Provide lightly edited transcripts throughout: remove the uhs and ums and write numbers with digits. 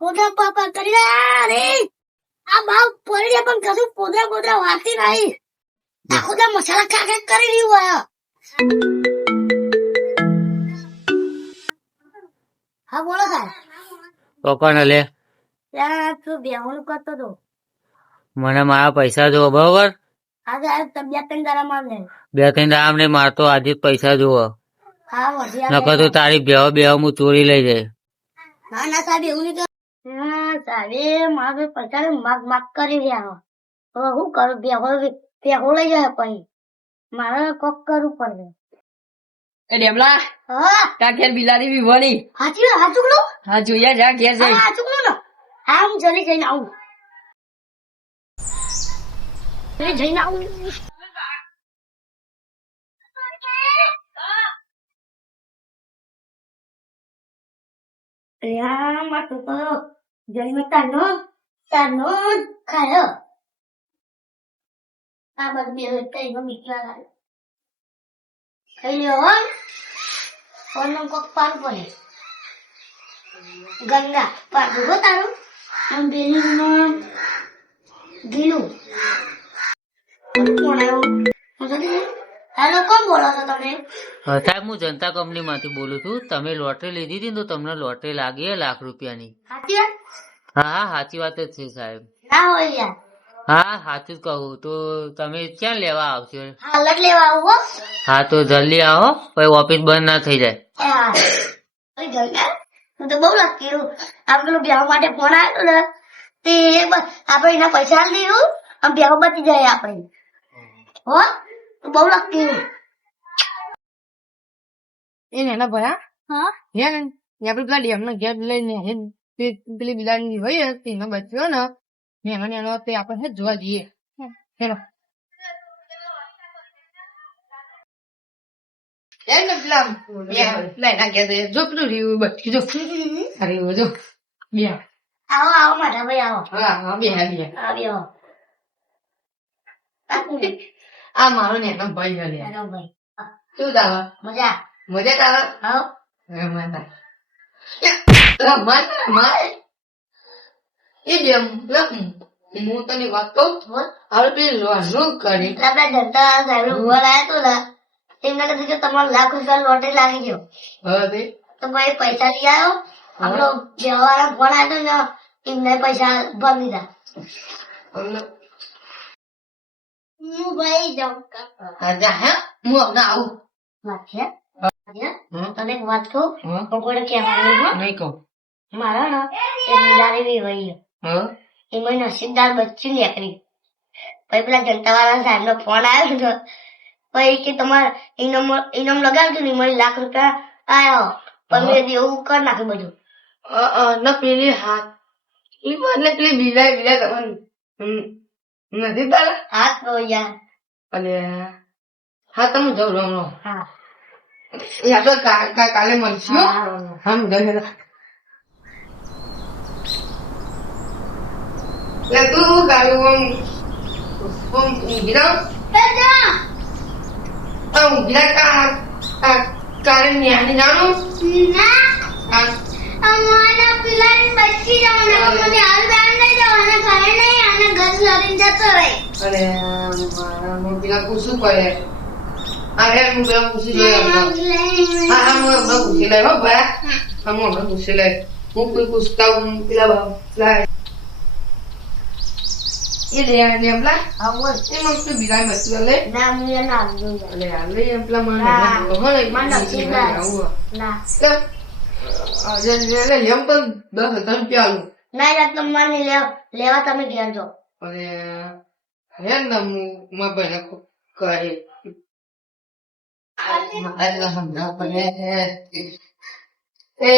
પોદરા પાપા કરી રહ્યા રે આ બાપ પડી પણ કશું પોદરા વાતી નહીં આખો દા મસાલા કાકા કરી રહ્યું હોય હા બોલો સાહેબ તો કોને લે ત્યાં તું બેહું કરતો તો મને મારા પૈસા જોવો બરોબર હા સાહેબ તબિયત કઈ તારા માં લે 2-3 દાડા ને મારતો આજે જ પૈસા જોવો હા વઢિયા નકર તો તારી બેહો હું ચોરી લઈ જાય ના ના સાહેબ એવું નહીં હા સાહેબ મારે પૈસા માગ કરી રહ્યા હવે હું કરું બેહો લઈ જાય પછી મારે કોક કરવું પડે એ ડેમલા હા તા ઘેર બિલાડી બી વળી હાચું લો હા જોયા જા ઘેર જઈ હાચું લો હા હું જલ્દી જઈને આવું જઈને આવું યા માં તો જઈને તાનો ખાયો આ બસ બે કઈ ગમી ગયા ખાઈ લ્યો ફોન કોક પાન પડે ગંગા પાડું હો તારું આમ બેલીનું ગીલું કોણ આવ્યું હેલો કોણ બોલો છો તમે સાહેબ હું જનતા કંપની માંથી બોલું છું તમે લોટરી લીધી હતી ને તો તમને લોટરી લાગી ₹1,00,000 સાચી વાત હા સાચી વાત જ છે સાહેબ ના હોય યાર હા સાચું જ કહું તો તમે ક્યાં લેવા આવશો હાલ જ લેવા આવું હો હા તો જલ્દી આવો પછી ઓફિસ બંધ ના થઈ જાય હા હું તો બહુ લાગતી આમ પેલું બ્યાહ માટે ફોન આવ્યો ને તે આપણે એના પૈસા લીધું આમ બ્યાહ બચી જાય આપણે હો બહુ લાગતી એ નેના ભરા હા હે ને આપણે પેલા ડેમના ઘેર લઈને પેલી બિલાડી હોય તેનો બચ્યો ને નેનો તે આપણે જોવા જઈએ હેલો એને પેલા એના ઘેર જો પેલું રહ્યું બચ્યું જો અરે જો બે આવો મારા ભાઈ આવો હા બે આવ્યો આ મારો નેનો ભાઈ હલે હેલો ભાઈ શું દાવા મજા મજા તારા આવો એ બેમ હું તને વાત કહું હવે પેલી લોન કરી આપડા જનતા સાહેબ ઉભા લાયા તો ને તેમને કીધું કે તમારે ₹1,00,000 લોટરી લાગી ગયો હવે તો ભાઈ પૈસા લઈ આવ્યો આપણો વ્યવહાર ફોન આવ્યો ને એમને પૈસા ભરી દીધા હું ભાઈ જાઉં હું હમણાં આવું વાત છે તને એક વાત કહું હું કોઈને કહેવાનું નહીં કહું મારા ને એક બિલાડી બી વહી એમાં નસીબદાર બચ્ચું નીકળી પછી પેલા જનતા વાળા સાહેબ નો ફોન આવ્યો ને પછી કે તમારે ઇનામ લગાવજો ને મને ₹1,00,000 આવ્યો પણ મેં એવું કરી નાખ્યું બધું ના પેલી હાથ એ મને પેલી બિલાઈ નથી તારા હાથ તો યાર અરે હા તમે જાઉં રમો હા યા તો કાલે મળશું હમ ગમે તું ગાયું ઊંઘી કાલે ન્યાની જાણું અરે પેલા પૂછવું પડે અરે હું પેલા પૂછી લઈ હા હું હમણાં પૂછી લઈ હો ભાઈ હું હમણાં પૂછી લઈ હું કોઈ પૂછતા હું પેલા એ લેમલા હા બોલ એમાં તો બિલાઈ બચ્યું લે ના હું એને આપજો અલે આલે એમ પેલા મને મને નસીબદાર ના આજે લેમ તો 10,000 રૂપિયા આલું ના યાર તમારે લેવા તમે ઘેર જાઓ અરે હે ને હું માં ભાઈને કહે મારે સમજા પડે એ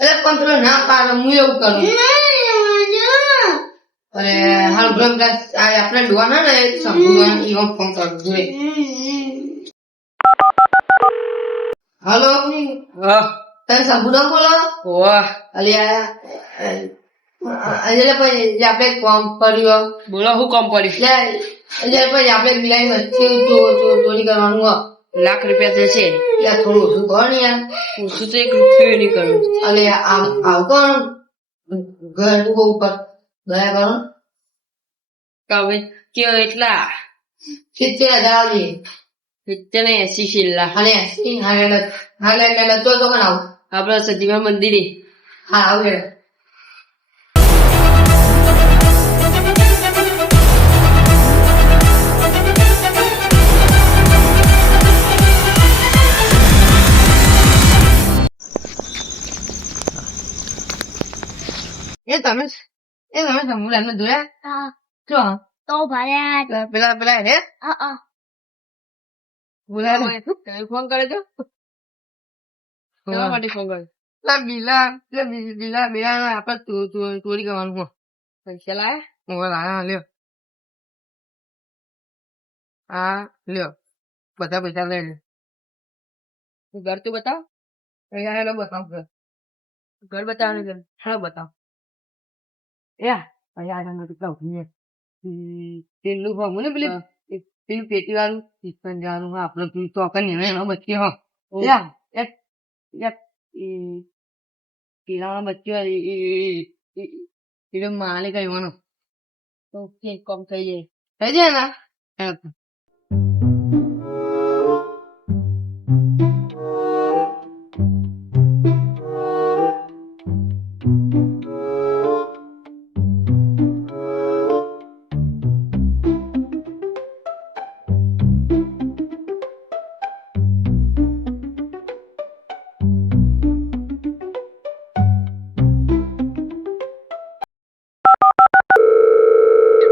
અરે પણ પેલો ના પાડે હું એવું કરું અરે હાલ બ્રહ્મ આપણે ડોવાના ને સંપૂર્ણ ઈવન ફોન કરું જોઈએ હાલો તમે સંપૂર્ણ બોલો અલ્યા એટલે પછી આપણે કોમ કર્યો બોલો શું કોમ કર્યું એટલે પછી આપણે બિલાઈ વચ્ચે ચોરી કરવાનું લાખ રૂપિયા તો છે. યાર થોડું ઓછું કરો ને યાર. ઓછું તો 1 રૂપિયો નહીં કરું. અને આમ આવતો ઘર બહુ ઉપર દયા કરો. હવે કયો એટલા 70,000 આવજે. 80 છેલ્લા. અને 80 હાલે તો બનાવું. આપડા સજીવા મંદિરે. હા આવજે. એ તમે સમુલાને જોયા? હા જો તો ભર્યા પેલા હે હા બોલા તમે ફોન કરે છો? શેના માટે ફોન કરે? બિલા આપડે ચોરી કરવાનું હો. પૈસા લાયા? ઓવે લાયા લ્યો. હા લ્યો બધા પૈસા લઈ લે. ઘર તું બતાવ. અહીંયા હેલો બતાવ ઘર બતાવ ને ઘર. હા બતાવ. અહીંયા કેટલા ઉઠી પેલું ભાવું ને પેલું પેટી વાળું ચિકન જવાનું આપડે પેલું ચોકન એનો બચ્ચે હો પેલા બચ્ચો એ માલિક આવ્યો તો કોમ થઈ જાય ને.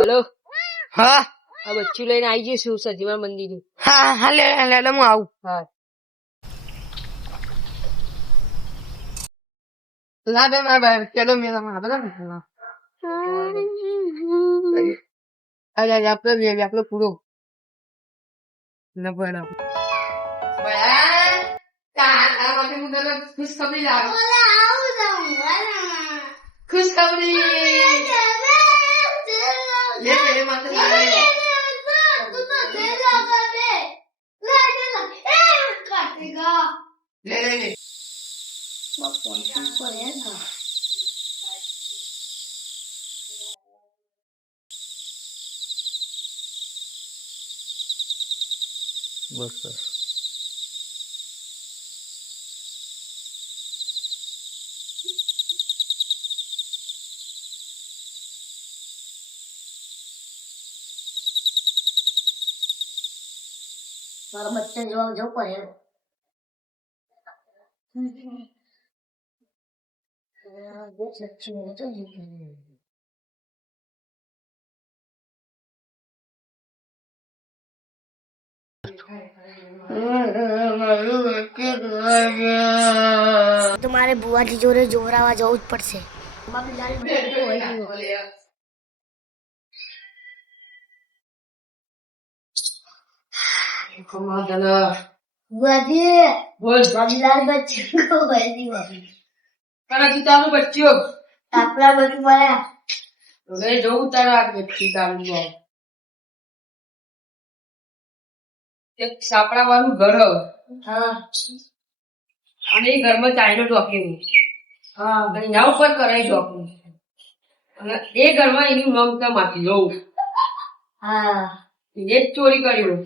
હેલો હા આ બચ્ચું લઈને આવી જઈશું સજીવા મંદિર. હા હા લે હું આવું. હા લા બે મારા ચલો મેરા બધા આપડે પૂરો ખુશખબરી લાવો. ખુશખબરી લે મેરે માથે લે બસ બસ. મારા બચ્ચા જોવા જવું પડે તમારે બુઆજી જોડે જોવરાવા જવું જ પડશે. બુઆજી બોલ બબીલાલ બચ્ચું को वैसी वाली કાના તું બચ્ચો આપણા બચ્ચું મારા હવે જોઉં તારા બચ્ચી તારું એક સાપડા વાળું ઘર હા અને એ ઘરમાં ચાઇનો ટોકેલું હા એના ઉપર કરાય ટોકું અને એ ઘરમાં એનું નામ માથી જવું હા એ જ ચોરી કર્યું.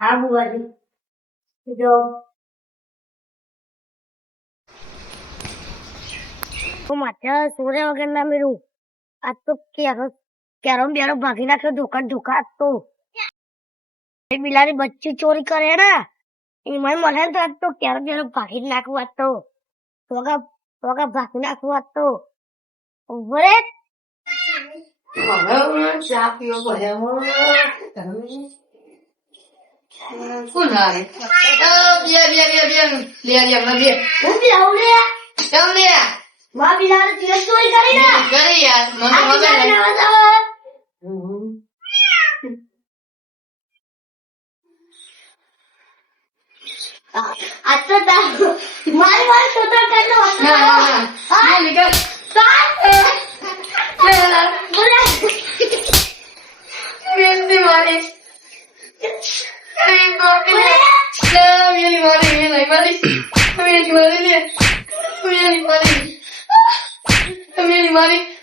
હા બુઆજી જો માથા સોરે વગર ના મેળું આ તો કેરમ બેરો ભાગી નાખ્યો ધોકા તો એ બિલાડી બચ્ચી ચોરી કરે ને એ મને મળે ને તો આજ તો કેરમ બેરો ભાગી નાખવું આજ તો ટોકા ભાગી નાખવું આજ તો ઉભરે ચા પીવો પડે. કોણ આવે? હું બી આવું લે માં બિલાડી તીર ચોરી કરી ને કરી યાર મને આ મજા બિલાડી આવે. ના બતાવો આ તો મારી સોતર કરનો ના નીકળ. બોલા બેનની મારી મારી